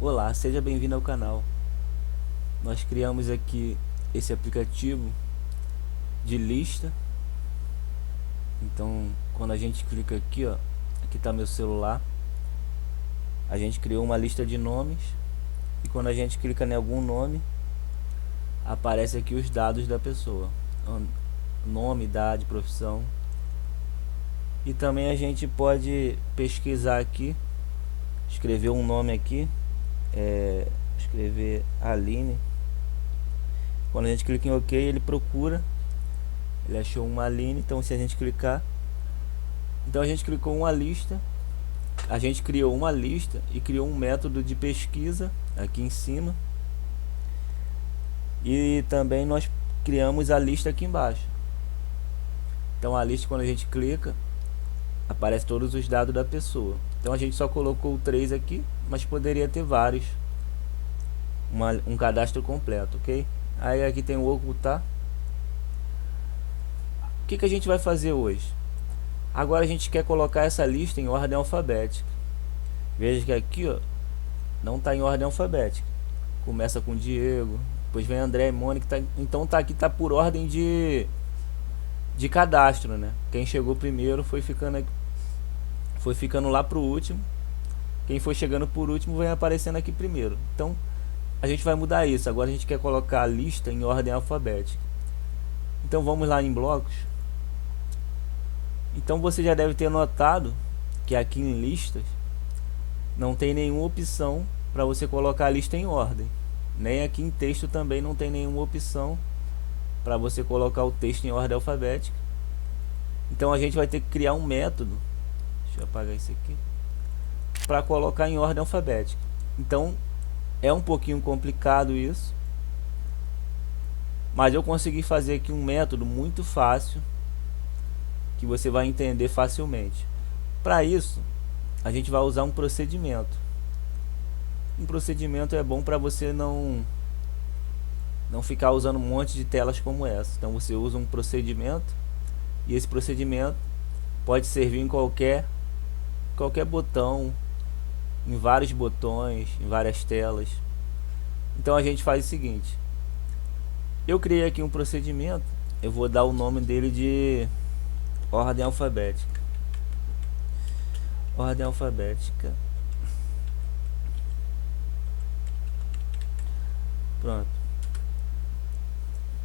Olá, seja bem-vindo ao canal. Nós criamos aqui esse aplicativo de lista. Então, quando a gente clica aqui, ó, aqui está meu celular, a gente criou uma lista de nomes e quando a gente clica em algum nome, aparece aqui os dados da pessoa, nome, idade, profissão. E também a gente pode pesquisar aqui, escrever um nome aqui, escrever Aline. Quando a gente clica em OK, ele procura. Ele achou uma Aline, então se a gente clicar, então a gente clicou uma lista, a gente criou uma lista e criou um método de pesquisa aqui em cima, e também nós criamos a lista aqui embaixo. Então a lista, quando a gente clica, aparece todos os dados da pessoa. Então a gente só colocou 3 aqui, mas poderia ter vários, um cadastro completo, ok? Aí aqui tem o ocultar. O que a gente vai fazer hoje? Agora a gente quer colocar essa lista em ordem alfabética. Veja que aqui, ó, não está em ordem alfabética. Começa com Diego, depois vem André e Mônica, então tá aqui, tá por ordem de cadastro, né? Quem chegou primeiro foi ficando lá pro último. Quem foi chegando por último vem aparecendo aqui primeiro. Então a gente vai mudar isso. Agora a gente quer colocar a lista em ordem alfabética. Então vamos lá em blocos. Então você já deve ter notado que aqui em listas não tem nenhuma opção para você colocar a lista em ordem. Nem aqui em texto também não tem nenhuma opção para você colocar o texto em ordem alfabética. Então a gente vai ter que criar um método, deixa eu apagar isso aqui, para colocar em ordem alfabética. Então é um pouquinho complicado isso, mas eu consegui fazer aqui um método muito fácil que você vai entender facilmente. Para isso a gente vai usar um procedimento. Um procedimento é bom para você não ficar usando um monte de telas como essa. Então você usa um procedimento, e esse procedimento pode servir em qualquer botão, em vários botões, em várias telas. Então a gente faz o seguinte: eu criei aqui um procedimento, eu vou dar o nome dele de ordem alfabética. Ordem alfabética. Pronto.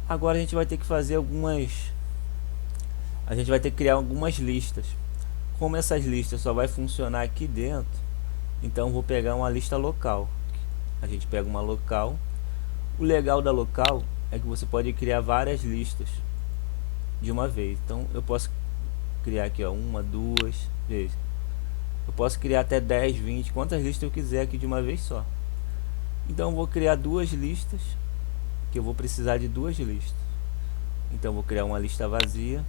Agora a gente vai ter que fazer a gente vai ter que criar algumas listas. Como essas listas só vai funcionar aqui dentro, então vou pegar uma lista local. A gente pega uma local. O legal da local é que você pode criar várias listas de uma vez. Então eu posso criar aqui, ó, uma, duas, veja. Eu posso criar até 10, 20, quantas listas eu quiser aqui de uma vez só. Então eu vou criar duas listas, que eu vou precisar de duas listas. Então eu vou criar uma lista vazia,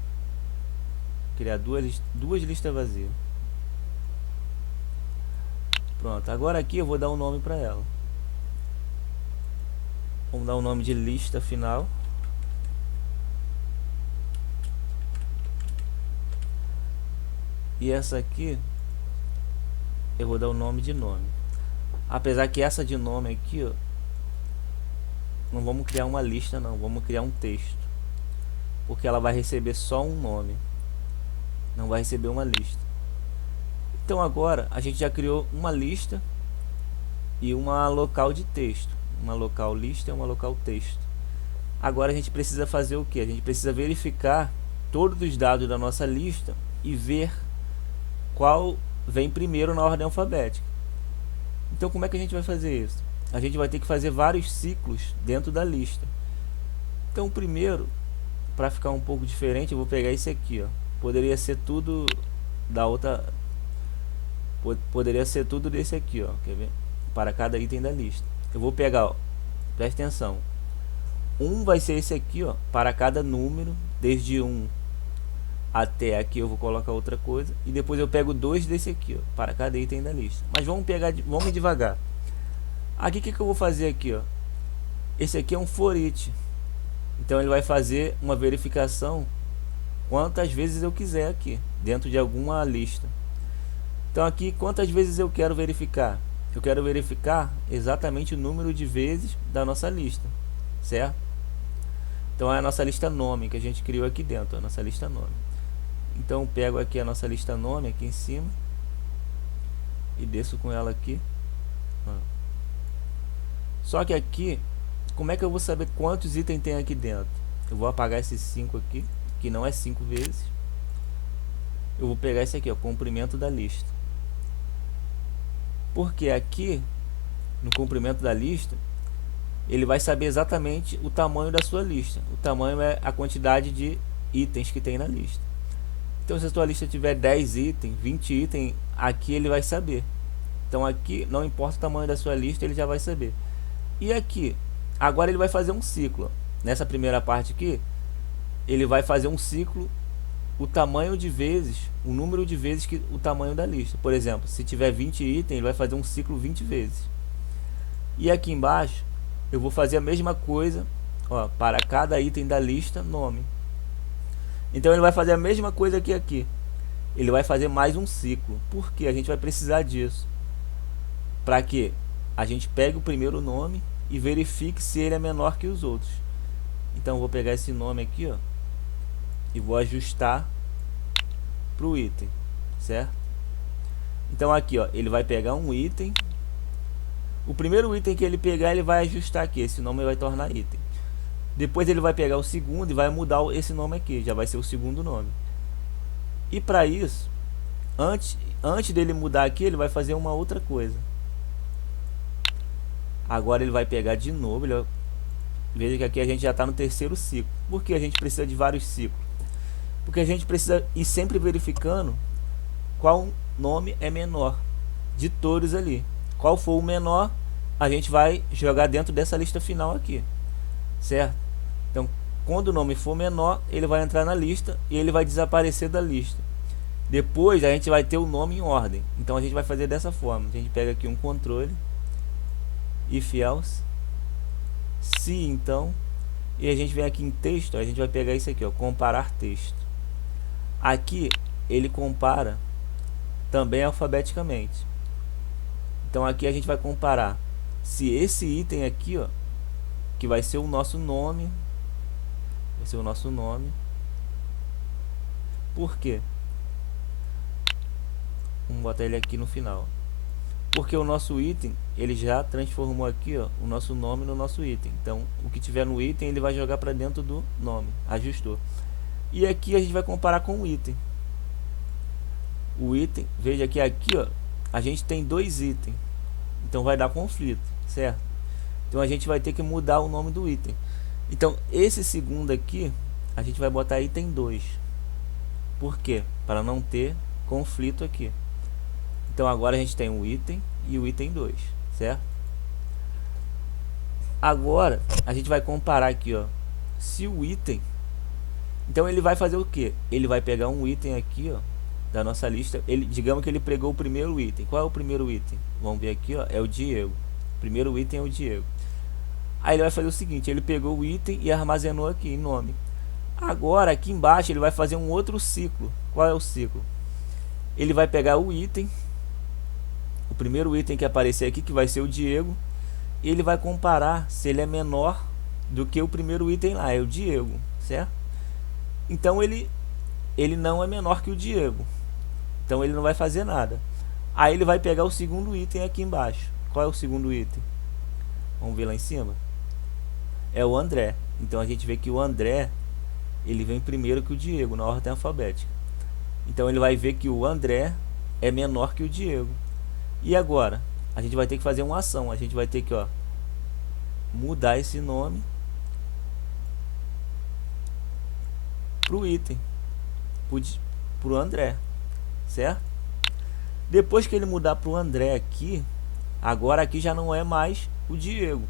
criar duas listas vazias. Pronto, agora aqui eu vou dar um nome para ela. Vamos dar o nome de lista final. E essa aqui eu vou dar o nome de nome. Apesar que essa de nome aqui, ó, não vamos criar uma lista não, vamos criar um texto, porque ela vai receber só um nome, não vai receber uma lista. Então agora a gente já criou uma lista e uma local de texto, uma local lista e uma local texto. Agora a gente precisa fazer o que? A gente precisa verificar todos os dados da nossa lista e ver qual vem primeiro na ordem alfabética. Então como é que a gente vai fazer isso? A gente vai ter que fazer vários ciclos dentro da lista. Então primeiro, para ficar um pouco diferente, eu vou pegar esse aqui, ó. Poderia ser tudo da outra, poderia ser tudo desse aqui, ó. Quer ver? Para cada item da lista. Eu vou pegar, ó, presta atenção. Vai ser esse aqui, ó, para cada número, desde 1 até aqui eu vou colocar outra coisa, e depois eu pego 2 desse aqui, ó, para cada item da lista. Mas vamos devagar. Aqui que eu vou fazer aqui, ó? Esse aqui é um for each. Então ele vai fazer uma verificação quantas vezes eu quiser aqui, dentro de alguma lista. Então aqui, quantas vezes eu quero verificar? eu quero verificar exatamente o número de vezes da nossa lista, certo? Então é a nossa lista nome que a gente criou aqui dentro, a nossa lista nome. Então eu pego aqui a nossa lista nome aqui em cima e desço com ela aqui. Só que aqui, como é que eu vou saber quantos itens tem aqui dentro? Eu vou apagar esses 5 aqui, que não é 5 vezes. Eu vou pegar esse aqui, ó, comprimento da lista. Porque aqui, no comprimento da lista, ele vai saber exatamente o tamanho da sua lista. O tamanho é a quantidade de itens que tem na lista. Então se a sua lista tiver 10 itens, 20 itens, aqui ele vai saber. Então aqui, não importa o tamanho da sua lista, ele já vai saber. E aqui, agora ele vai fazer um ciclo. Nessa primeira parte aqui, ele vai fazer um ciclo, o tamanho de vezes, o número de vezes que o tamanho da lista. Por exemplo, se tiver 20 itens, ele vai fazer um ciclo 20 vezes. E aqui embaixo, eu vou fazer a mesma coisa, ó, para cada item da lista, nome. Então ele vai fazer a mesma coisa que aqui. Ele vai fazer mais um ciclo. Por quê? A gente vai precisar disso. Para que a gente pegue o primeiro nome e verifique se ele é menor que os outros. Então eu vou pegar esse nome aqui, ó, e vou ajustar para o item, certo? Então aqui, ó, ele vai pegar um item. O primeiro item que ele pegar, ele vai ajustar aqui. Esse nome vai tornar item. Depois ele vai pegar o segundo e vai mudar esse nome aqui. Já vai ser o segundo nome. E para isso, antes dele mudar aqui, ele vai fazer uma outra coisa. Agora ele vai pegar de novo. Veja que aqui a gente já está no terceiro ciclo. Por que a gente precisa de vários ciclos? Porque a gente precisa ir sempre verificando qual nome é menor de todos ali. Qual for o menor, a gente vai jogar dentro dessa lista final aqui, certo? Então, quando o nome for menor, ele vai entrar na lista e ele vai desaparecer da lista. Depois a gente vai ter o nome em ordem. Então a gente vai fazer dessa forma. A gente pega aqui um controle, if else, se então, e a gente vem aqui em texto, a gente vai pegar isso aqui, ó, comparar texto. Aqui ele compara também alfabeticamente. Então aqui a gente vai comparar se esse item aqui, ó, que vai ser o nosso nome, vai ser o nosso nome. Por quê? Vamos botar ele aqui no final. Porque o nosso item, ele já transformou aqui, ó, o nosso nome no nosso item. Então o que tiver no item, ele vai jogar para dentro do nome, ajustou. E aqui a gente vai comparar com o item. O item, veja que aqui, ó, a gente tem 2 itens. Então vai dar conflito, certo? Então a gente vai ter que mudar o nome do item. Então esse segundo aqui, a gente vai botar item 2. Por quê? Para não ter conflito aqui. Então agora a gente tem o item e o item 2, certo? Agora a gente vai comparar aqui, ó, se o item, então ele vai fazer o que? Ele vai pegar um item aqui, ó, da nossa lista. Digamos que ele pegou o primeiro item. Qual é o primeiro item? Vamos ver aqui, ó, é o Diego. O primeiro item é o Diego. Aí ele vai fazer o seguinte, ele pegou o item e armazenou aqui em nome. Agora aqui embaixo ele vai fazer um outro ciclo. Qual é o ciclo? Ele vai pegar o item, o primeiro item que aparecer aqui, que vai ser o Diego, e ele vai comparar se ele é menor do que o primeiro item lá, é o Diego, certo? Então ele não é menor que o Diego, então ele não vai fazer nada. Aí ele vai pegar o segundo item aqui embaixo. Qual é o segundo item? Vamos ver lá em cima. É o André. Então a gente vê que o André, ele vem primeiro que o Diego na ordem alfabética. Então ele vai ver que o André é menor que o Diego. E agora a gente vai ter que fazer uma ação. A gente vai ter que, ó, mudar esse nome pro item, pro André, certo? Depois que ele mudar pro André aqui, agora aqui já não é mais o Diego.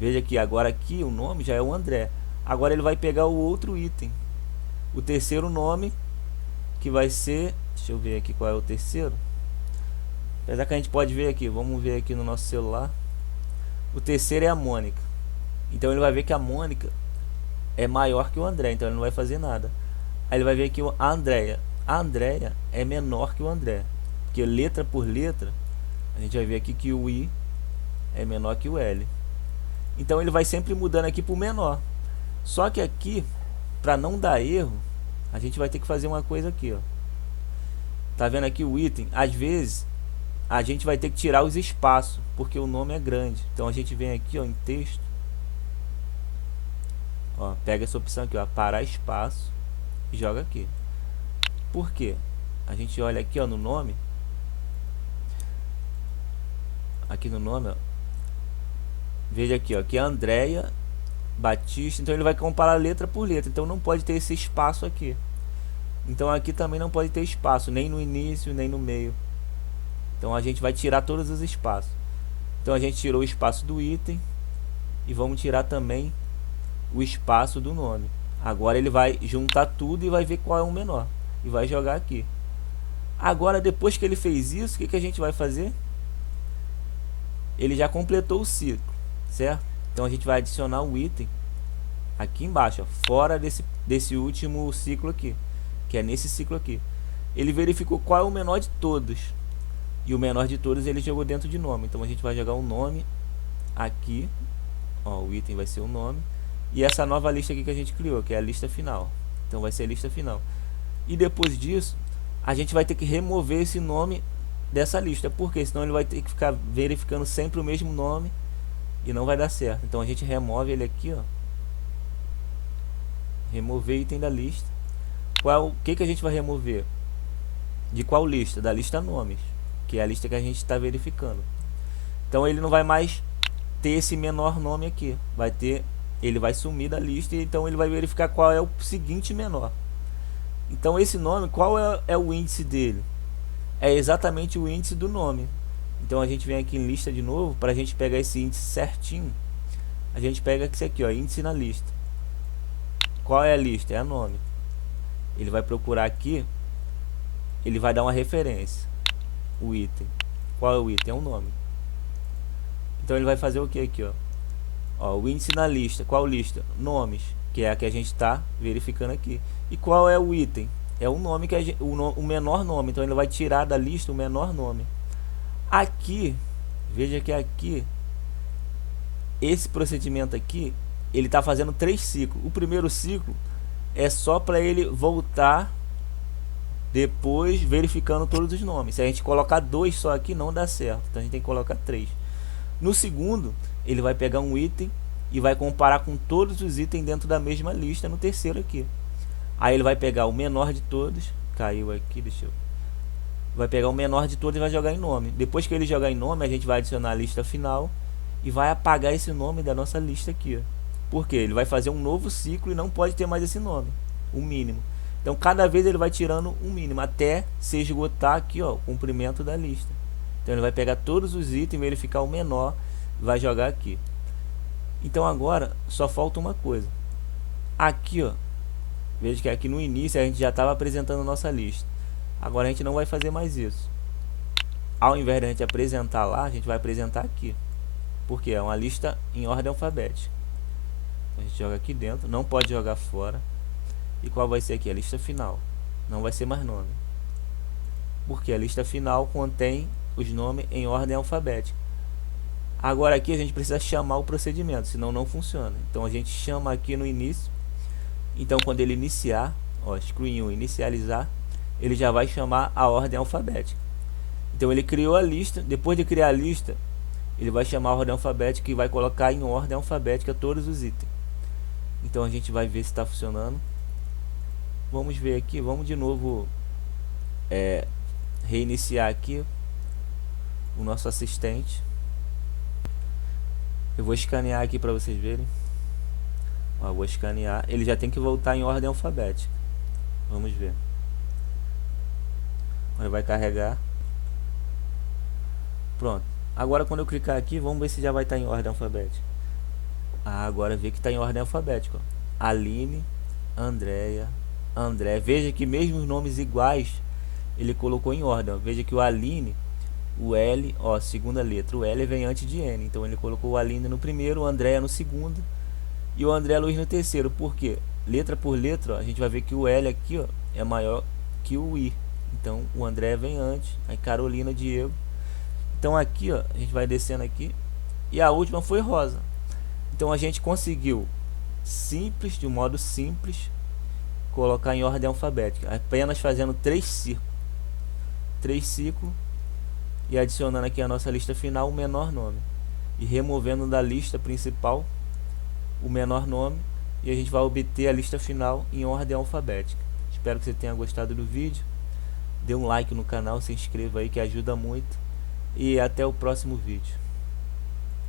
Veja que agora aqui o nome já é o André. Agora ele vai pegar o outro item, o terceiro nome, que vai ser, deixa eu ver aqui qual é o terceiro. Apesar que a gente pode ver aqui, vamos ver aqui no nosso celular. O terceiro é a Mônica. Então ele vai ver que a Mônica é maior que o André, então ele não vai fazer nada. Aí ele vai ver que a Andréia é menor que o André, porque letra por letra A gente vai ver aqui que o I é menor que o L. Então ele vai sempre mudando aqui para o menor. Só que aqui, para não dar erro, a gente vai ter que fazer uma coisa aqui, ó. Tá vendo aqui o item? Às vezes a gente vai ter que tirar os espaços, porque o nome é grande. Então a gente vem aqui, ó, em texto, ó, pega essa opção aqui, ó, parar espaço e joga aqui. Por quê? A gente olha aqui, ó, no nome. Aqui no nome, ó, veja aqui, ó, que é Andréia Batista. Então ele vai comparar letra por letra. Então não pode ter esse espaço aqui. Então aqui também não pode ter espaço, nem no início, nem no meio. Então a gente vai tirar todos os espaços. Então a gente tirou o espaço do item e vamos tirar também o espaço do nome. Agora ele vai juntar tudo e vai ver qual é o menor e vai jogar aqui. Agora, depois que ele fez isso, o que a gente vai fazer? Ele já completou o ciclo, certo? Então a gente vai adicionar o item aqui embaixo, ó, fora desse último ciclo aqui, que é nesse ciclo aqui. Ele verificou qual é o menor de todos, e o menor de todos ele jogou dentro de nome. Então a gente vai jogar o nome aqui, ó, o item vai ser o nome, e essa nova lista aqui que a gente criou, que é a lista final. Então vai ser a lista final. E depois disso, a gente vai ter que remover esse nome dessa lista, porque senão ele vai ter que ficar verificando sempre o mesmo nome e não vai dar certo. Então a gente remove ele aqui, ó, remover item da lista. O que a gente vai remover? De qual lista? Da lista nomes, que é a lista que a gente está verificando. Então ele não vai mais ter esse menor nome aqui, ele vai sumir da lista, e então ele vai verificar qual é o seguinte menor. Então esse nome, qual é o índice dele? É exatamente o índice do nome. Então a gente vem aqui em lista de novo, para a gente pegar esse índice certinho. A gente pega isso aqui, ó, índice na lista. Qual é a lista? É a nome. Ele vai procurar aqui, ele vai dar uma referência, o item. Qual é o item? É o nome. Então ele vai fazer o que aqui, ó? Ó, o índice na lista. Qual lista? Nomes, que é a que a gente está verificando aqui. E qual é o item? É o nome que o menor nome. Então ele vai tirar da lista o menor nome. Aqui, veja que aqui, esse procedimento aqui, ele está fazendo 3 ciclos. O primeiro ciclo é só para ele voltar depois verificando todos os nomes. Se a gente colocar 2 só aqui, não dá certo. Então a gente tem que colocar 3. No segundo, ele vai pegar um item e vai comparar com todos os itens dentro da mesma lista no terceiro aqui. Aí ele vai pegar o menor de todos, caiu aqui, vai pegar o menor de todos e vai jogar em nome. Depois que ele jogar em nome, a gente vai adicionar a lista final e vai apagar esse nome da nossa lista aqui, ó. Por quê? Ele vai fazer um novo ciclo e não pode ter mais esse nome, o mínimo. Então cada vez ele vai tirando um mínimo até se esgotar aqui, ó, o comprimento da lista. Então ele vai pegar todos os itens, verificar o menor e vai jogar aqui. Então agora só falta uma coisa. Aqui, ó, veja que aqui no início a gente já estava apresentando a nossa lista. Agora a gente não vai fazer mais isso. Ao invés de a gente apresentar lá, a gente vai apresentar aqui. Porque é uma lista em ordem alfabética. A gente joga aqui dentro, não pode jogar fora. E qual vai ser aqui? A lista final. Não vai ser mais nome. Porque a lista final contém os nomes em ordem alfabética. Agora aqui a gente precisa chamar o procedimento, senão não funciona. Então a gente chama aqui no início. Então quando ele iniciar, ó, screen1 inicializar, ele já vai chamar a ordem alfabética. Então ele criou a lista, depois de criar a lista, ele vai chamar a ordem alfabética e vai colocar em ordem alfabética todos os itens. Então a gente vai ver se está funcionando. Vamos ver aqui, vamos de novo reiniciar aqui o nosso assistente. Eu vou escanear aqui para vocês verem. Ó, vou escanear, ele já tem que voltar em ordem alfabética. Vamos ver. Ele vai carregar. Pronto. Agora quando eu clicar aqui, vamos ver se já vai estar em ordem alfabética. Agora vê que está em ordem alfabética, ó. Aline, Andréia, André. Veja que mesmo os nomes iguais ele colocou em ordem, ó. Veja que o Aline, o L, ó, segunda letra, o L vem antes de N. Então ele colocou o Aline no primeiro, o Andréia no segundo e o André Luiz no terceiro. Por quê? Letra por letra, ó, a gente vai ver que o L aqui, ó, é maior que o I. Então o André vem antes, aí Carolina, Diego. Então aqui, ó, a gente vai descendo aqui e a última foi rosa. Então a gente conseguiu simples, de um modo simples, colocar em ordem alfabética, apenas fazendo 3 ciclos e adicionando aqui a nossa lista final o menor nome e removendo da lista principal o menor nome, e a gente vai obter a lista final em ordem alfabética. Espero que você tenha gostado do vídeo. Dê um like no canal, se inscreva aí que ajuda muito, e até o próximo vídeo.